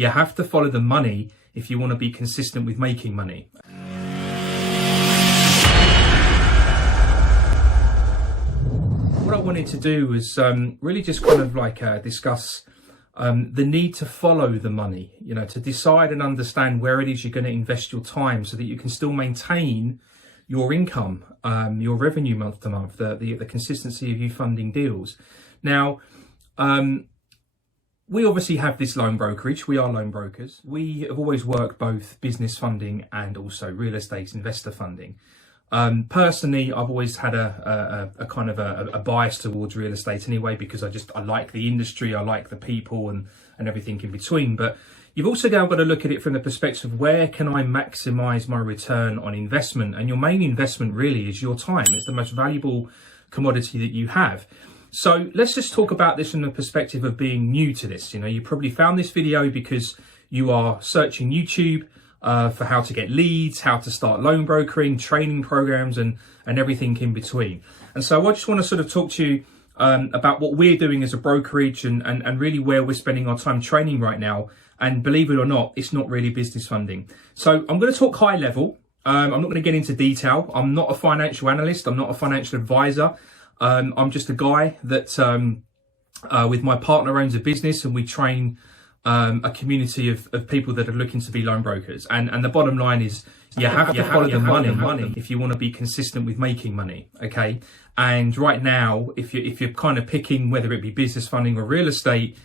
You have to follow the money if you want to be consistent with making money. What I wanted to do was really just kind of like discuss the need to follow the money, you know, to decide and understand where it is you're going to invest your time so that you can still maintain your income, your revenue month to month, the consistency of you funding deals. Now, we obviously have this loan brokerage. We are loan brokers. We have always worked both business funding and also real estate investor funding. Personally, I've always had a kind of a bias towards real estate anyway, because I like the industry, I like the people and everything in between. But you've also now got to look at it from the perspective, where can I maximize my return on investment? And your main investment really is your time. It's the most valuable commodity that you have. So let's just talk about this from the perspective of being new to this. You know, you probably found this video because you are searching YouTube for how to get leads, how to start loan brokering, training programs, and everything in between. And so I just want to sort of talk to you about what we're doing as a brokerage and really where we're spending our time training right now. And believe it or not, it's not really business funding. So I'm going to talk high level. I'm not going to get into detail. I'm not a financial analyst. I'm not a financial advisor. I'm just a guy that with my partner owns a business, and we train a community of people that are looking to be loan brokers. And the bottom line is you have to follow the money if you want to be consistent with making money. Okay. And right now, if you're kind of picking whether it be business funding or real estate,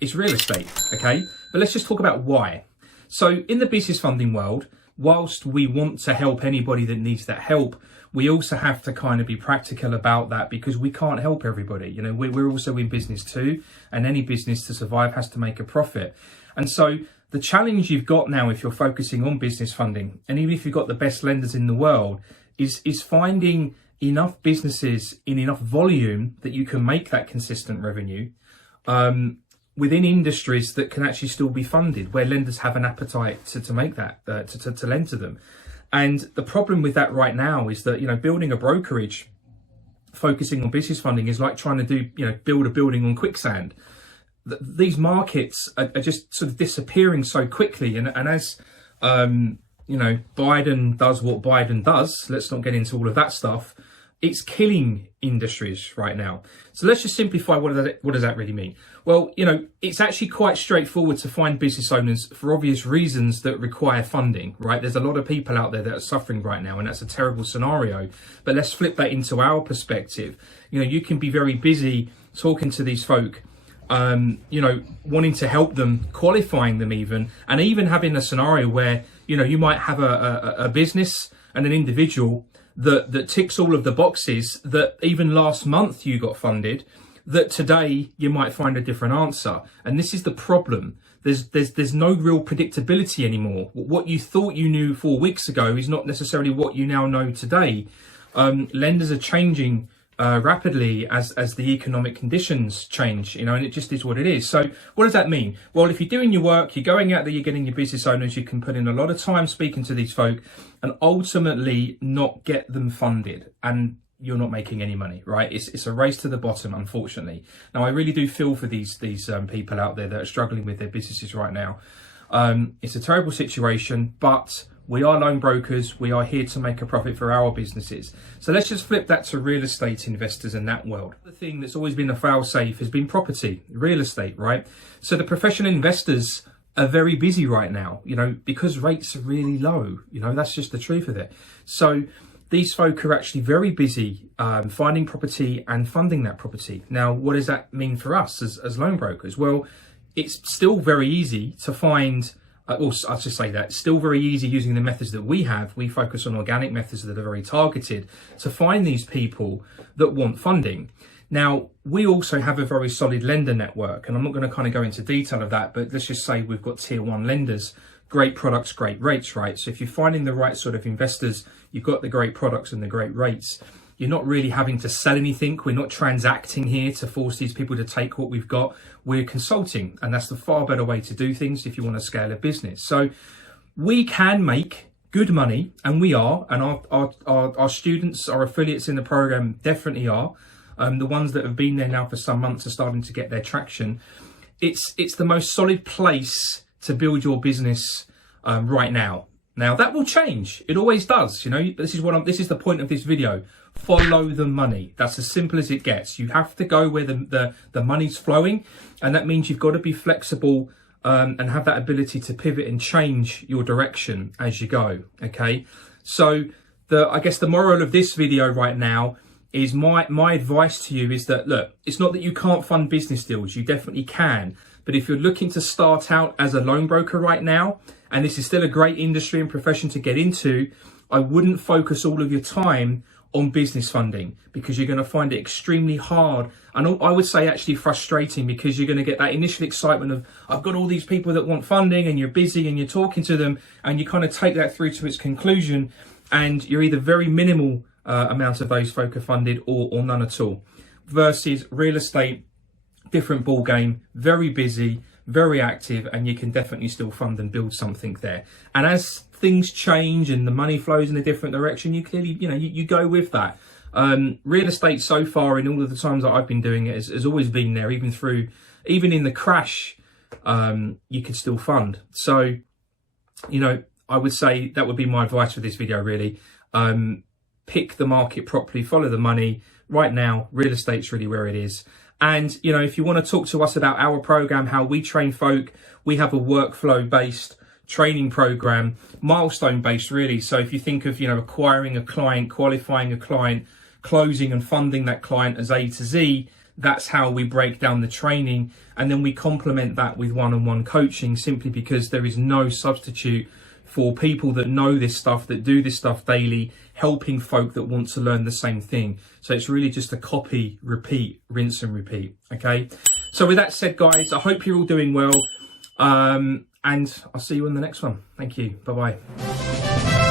it's real estate. Okay. But let's just talk about why. So in the business funding world, whilst we want to help anybody that needs that help, we also have to kind of be practical about that, because we can't help everybody. You know, we're also in business too, and any business to survive has to make a profit. And so the challenge you've got now, if you're focusing on business funding, and even if you've got the best lenders in the world, is finding enough businesses in enough volume that you can make that consistent revenue within industries that can actually still be funded, where lenders have an appetite to make that, to lend to them. And the problem with that right now is that, you know, building a brokerage focusing on business funding is like trying to build a building on quicksand. These markets are just sort of disappearing so quickly. And as, Biden does what Biden does, let's not get into all of that stuff. It's killing industries right now. So let's just simplify what does that really mean? Well, you know, it's actually quite straightforward to find business owners for obvious reasons that require funding, right? There's a lot of people out there that are suffering right now, and that's a terrible scenario. But let's flip that into our perspective. You know, you can be very busy talking to these folk, wanting to help them, qualifying them even, and even having a scenario where, you know, you might have a business and an individual that ticks all of the boxes that even last month you got funded, that today you might find a different answer. And this is the problem. There's no real predictability anymore. What you thought you knew 4 weeks ago is not necessarily what you now know today. Lenders are changing rapidly as the economic conditions change, you know, and it just is what it is. So what does that mean? Well, if you're doing your work, you're going out there, you're getting your business owners, you can put in a lot of time speaking to these folk and ultimately not get them funded, and you're not making any money, right? It's a race to the bottom, unfortunately. Now, I really do feel for these people out there that are struggling with their businesses right now. It's a terrible situation, but we are loan brokers. We are here to make a profit for our businesses. So let's just flip that to real estate investors in that world. The thing that's always been a fail-safe has been property, real estate, right? So the professional investors are very busy right now, you know, because rates are really low. You know, that's just the truth of it. So these folk are actually very busy finding property and funding that property. Now, what does that mean for us as loan brokers? Well, it's still very easy to find, I'll just say that, it's still very easy using the methods that we have. We focus on organic methods that are very targeted to find these people that want funding. Now, we also have a very solid lender network, and I'm not going to kind of go into detail of that, but let's just say we've got tier one lenders, great products, great rates, right? So if you're finding the right sort of investors, you've got the great products and the great rates. You're not really having to sell anything. We're not transacting here to force these people to take what we've got. We're consulting, and that's the far better way to do things if you want to scale a business. So we can make good money, and we are, and our students, our affiliates in the program definitely are. The ones that have been there now for some months are starting to get their traction. It's the most solid place to build your business right now. Now that will change. It always does. You know, this is the point of this video. Follow the money. That's as simple as it gets. You have to go where the money's flowing, and that means you've got to be flexible and have that ability to pivot and change your direction as you go. Okay, so I guess the moral of this video right now is my advice to you is that, look, it's not that you can't fund business deals. You definitely can. But if you're looking to start out as a loan broker right now, and this is still a great industry and profession to get into, I wouldn't focus all of your time on business funding, because you're going to find it extremely hard, and I would say actually frustrating, because you're going to get that initial excitement of, I've got all these people that want funding, and you're busy and you're talking to them, and you kind of take that through to its conclusion, and you're either very minimal amount of those folk are funded or none at all. Versus real estate, different ball game, very busy, very active, and you can definitely still fund and build something there. And as things change and the money flows in a different direction, you clearly, you go with that. Real estate so far, in all of the times that I've been doing it, has always been there, even in the crash, you could still fund. So, I would say that would be my advice for this video, really. Pick the market properly, follow the money. Right now, real estate's really where it is. And, if you want to talk to us about our program, how we train folk, we have a workflow based training program, milestone based really. So if you think of, acquiring a client, qualifying a client, closing and funding that client as A to Z, that's how we break down the training. And then we complement that with one-on-one coaching, simply because there is no substitute for people that know this stuff, that do this stuff daily, helping folk that want to learn the same thing. So it's really just a copy, repeat, rinse and repeat. Okay. So with that said, guys, I hope you're all doing well. And I'll see you in the next one. Thank you. Bye-bye.